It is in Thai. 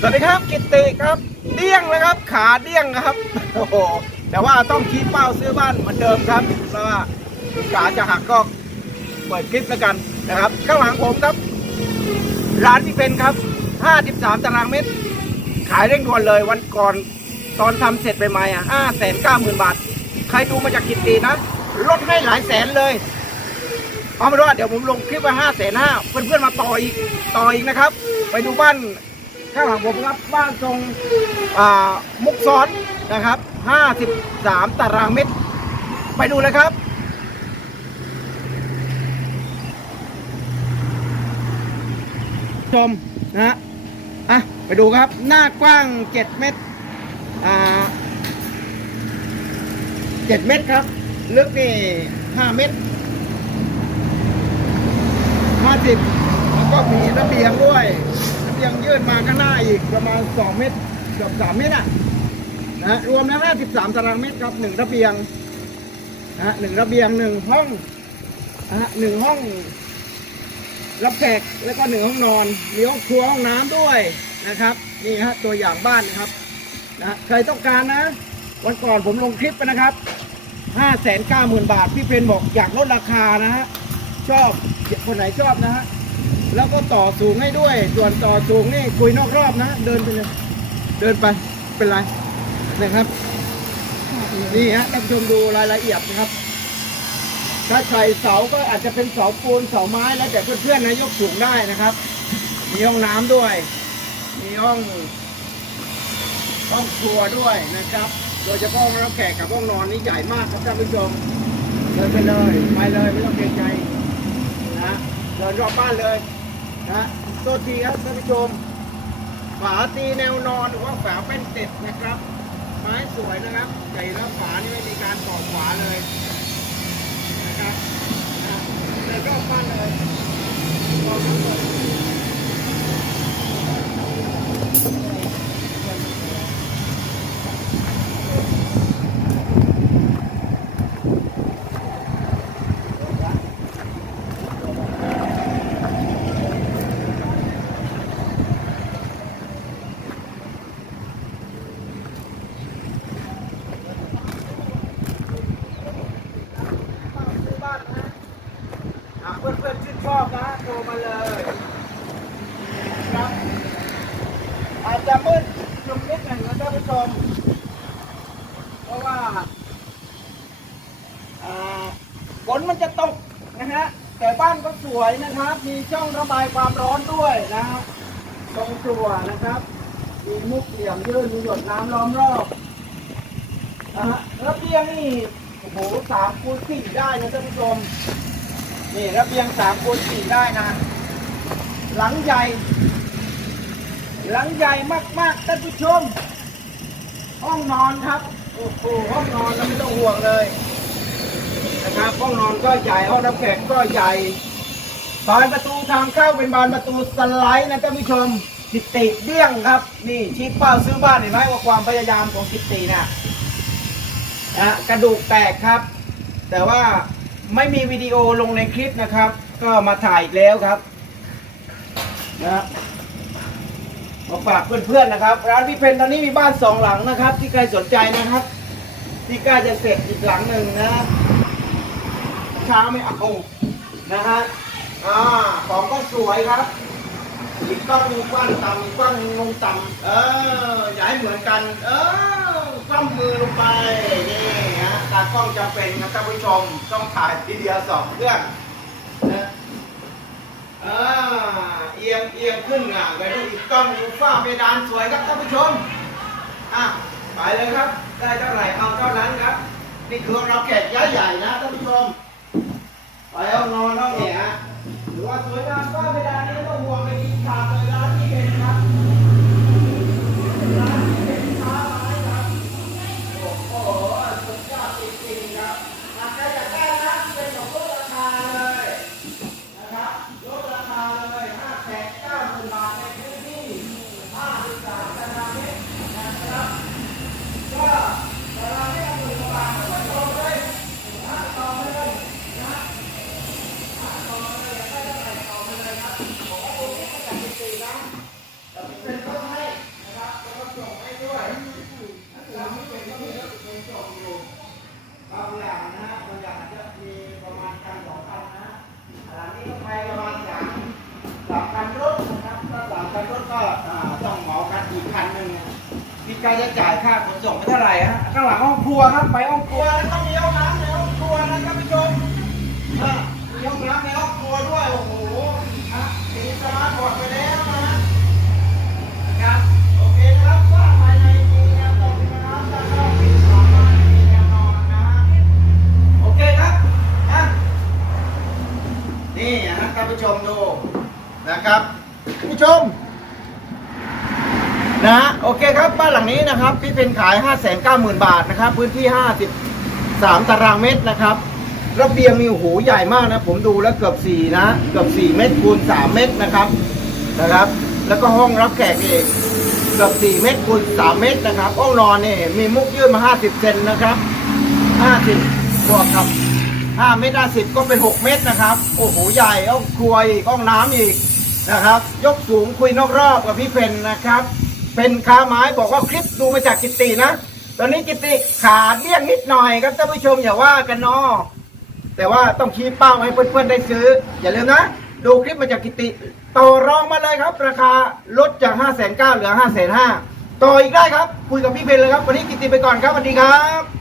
สวัสดีครับกิตติครับ เดี้ยงนะครับ ขาเดี้ยงครับโอ้โหแต่ว่าต้องชี้เป้าซื้อบ้านเหมือนเดิมครับเพราะว่าขาจะหักก็เปิดคลิปแล้วกันนะครับ ข้างหลังผมครับ ร้านที่เป็นครับ 53 ตารางเมตร ขายเร่งด่วนเลยวันก่อนตอนทำเสร็จใหม่ๆอะ5แสนเก้าหมื่นบาท ใครดูมาจากกิตตินะลดให้หลายแสนเลย เอาเป็นว่าเดี๋ยวผมลงคลิปไปห้าแสนห้าเพื่อนๆมาต่ออีกต่ออีกนะครับ ไปดูบ้าน ข้างหลังผมครับบ้านทรงมุกซอนนะครับห้าสิบสามตารางเมตร ไปดูเลยครับชมนะฮะอะไปดูครับ หน้ากว้างเจ็ดเมตร อ่าเจ็ดเมตรครับ ลึกนี่ห้าเมตรห้าสิบแล้วก็มีระเบียงด้วย ยงยื่นมาข้างหน้าอีกประมาณสองเมตรเกือบสามเมตรอะนะรวมแล้วห้าสิบสามตารางเมตรครับหนึ่งระเบียงนะหนึ่งระเบียงหนึ่งห้องนะหนึ่งห้องรับแขกแล้วก็หนึ่งห้องนอนมีห้องครัวห้องน้ำด้วยนะครับนี่ฮะตัวอย่างบ้านนะครับนะใครต้องการนะ วันก่อนผมลงคลิปไปนะครับห้าแสนเก้าหมื่นบาทพี่เพนบอกอยากลดราคานะฮะชอบคนไหนชอบนะฮะ แล้วก็ต่อสูงให้ด้วย ส่วนต่อสูงนี่คุยนอกรอบนะ เดินไปเลยเดินไปเป็นไรนะครับ นี่ฮะท่านผู้ชมดูรายละเอียดนะครับ ถ้าใส่เสาก็อาจจะเป็นเสาปูนเสาไม้แล้วแต่เพื่อนๆนะยกสูงได้นะครับ มีห้องน้ำด้วย มีห้องห้องครัวด้วยนะครับ โดยเฉพาะห้องรับแขกกับห้องนอนนี่ใหญ่มากครับท่านผู้ชมเดินไปเลยไปเลยไม่ต้องเกรงใจนะเดินรอบบ้านเลย นะโทษทีครับท่านผู้ชม ฝาตีแนวนอนหรือว่าฝาเป็นเต็ดนะครับ ไม้สวยนะครับใหญ่แล้วฝานี่ไม่มีการต่อขวาเลยนะครับนะเดินรอบบ้านเลยรอบบ้านเลย ซื้อบ้านนะหากเพื่อนๆ ชื่นชอบนะโทรมาเลยครับอาจจะมืดจุมนิดหนึ่งนะท่านผู้ชม เพราะว่าอ่าฝนมันจะตกนะฮะ แต่บ้านก็สวยนะครับ มีช่องระบายความร้อนด้วยนะฮะตรงตัวนะครับ มีมุกเหลี่ยมยื่นมีหยดน้ำล้อมรอบนะฮะระเบียงนี่โอ้โหสามคูณสี่ได้นะท่านผู้ชม นี่ระเบียงสามคูณสี่ได้นะ หลังใหญ่ หลังใหญ่มากๆท่านผู้ชม ห้องนอนครับโอ้โหห้องนอนเราไม่ต้องห่วงเลยนะครับห้องนอนก็ใหญ่ห้องรับแขกก็ใหญ่บานประตูทางเข้าเป็นบานประตูสไลด์นะท่านผู้ชมกิตติเดี้ยงครับ นี่ชี้เป้าซื้อบ้านเห็นไหมว่าความพยายามของกิตติเนี่ยนะกระดูกแตกครับ แต่ว่า ไม่มีวิดีโอลงในคลิปนะครับ ก็มาถ่ายอีกแล้วครับนะมาฝากเพื่อนๆนะครับ ร้านพี่เพนตอนนี้มีบ้านสองหลังนะครับ ที่ใครสนใจนะครับ ที่ใกล้จะเสร็จอีกหลังหนึ่งนะเช้าไม่เอานะฮะอ่าของก็สวยครับอีกกล้องกว้างต่ำกกล้องลงต่ำเอออย่าให้เหมือนกัน เออกล้องมือลงไปนี่ ฮะตากล้องจำเป็นนะท่านผู้ชมต้องถ่ายทีเดียวสองเครื่องนะเออเอียงเอียงขึ้นอะไปดูอีกกล้องดูฝ้าเพดานสวยครับท่านผู้ชมอะไปเลยครับ ได้เท่าไหร่เอาเท่านั้นครับ นี่คือเราแขกย้ายใหญ่นะท่านผู้ชมไปห้องนอนห้องเนี่ยฮะหรือว่าสวยงามฝ้าเพดานนี้ไม่ต้องห่วงไปกินขาดเลยร้านที่เป็นครับร้านที่เป็นค้าไม้ครับ โอ้โหสุดยอดจริงๆครับหากใครอยากได้นะเป็นของลดราคาเลยนะครับลดราคาเลยห้าแสนเก้าหมื่นบาทในพื้นที่ห้าสิบสามตารางเมตรนะครับ ก็ตารางเมตรละหมื่นกว่าบาทก็จบเลยนะต่อไปเลยนะ เป็นก็ให้ กล้จะจ่ายค่าขนส่งไปเท่าไหร่ฮะข้างหลังห้องครัวครับไปห้องครัวแล้วก็มีห้องน้ำในห้องครัวนะท่านผู้ชมมีห้องน้ำในห้องครัวด้วยโอ้โหอะมีสมาร์ทบอร์ดไปแล้วนะครับโอเคนะครับว่าภายในมีแนวตรงนะครับด้านนอกมีสามารถมีแนวนอนนะฮะโอเคครับอะนี่นะครับท่านผู้ชมดูนะครับท่านผู้ชม นะฮะโอเคครับบ้านหลังนี้นะครับ พี่เป็นขาย 5 9 0 0 0 0 บาทนะครับ พื้นที่ 53 ตารางเมตรนะครับระเบียงมีโอ้โหใหญ่มากนะ ผมดูแล้วเกือบ 4 นะ เกือบ 4 เมตรคูณ 3 เมตรนะครับนะครับ แล้วก็ห้องรับแขกนี่เกือบ 4 เมตรคูณ 3 เมตรนะครับห้องนอนนี่มีมุกยื่นมา 50 เซนนะครับ 50บวกกับ5เมตร50 ก็เป็น 6 เมตรนะครับ โอ้โหใหญ่ห้องครัวอีกห้องน้ำอีกนะครับ ยกสูงคุยนอกรอบกับพี่เพนนะครับ เป็นค้าไม้บอกว่าคลิปดูมาจากกิตตินะ ตอนนี้กิตติขาดเลี่ยงนิดหน่อยครับท่านผู้ชมอย่าว่ากันเนาะแต่ว่าต้องชี้เป้าให้เพื่อนๆได้ซื้อ อย่าลืมนะ ดูคลิปมาจากกิติ ต่อรองมาเลยครับ ราคาลดจาก 5 9 0 0 0เหลือ 5 5 0 0 0ต่ออีกได้ครับ คุยกับพี่เพนเลยครับ วันนี้กิติไปก่อนครับสวัสดีครับ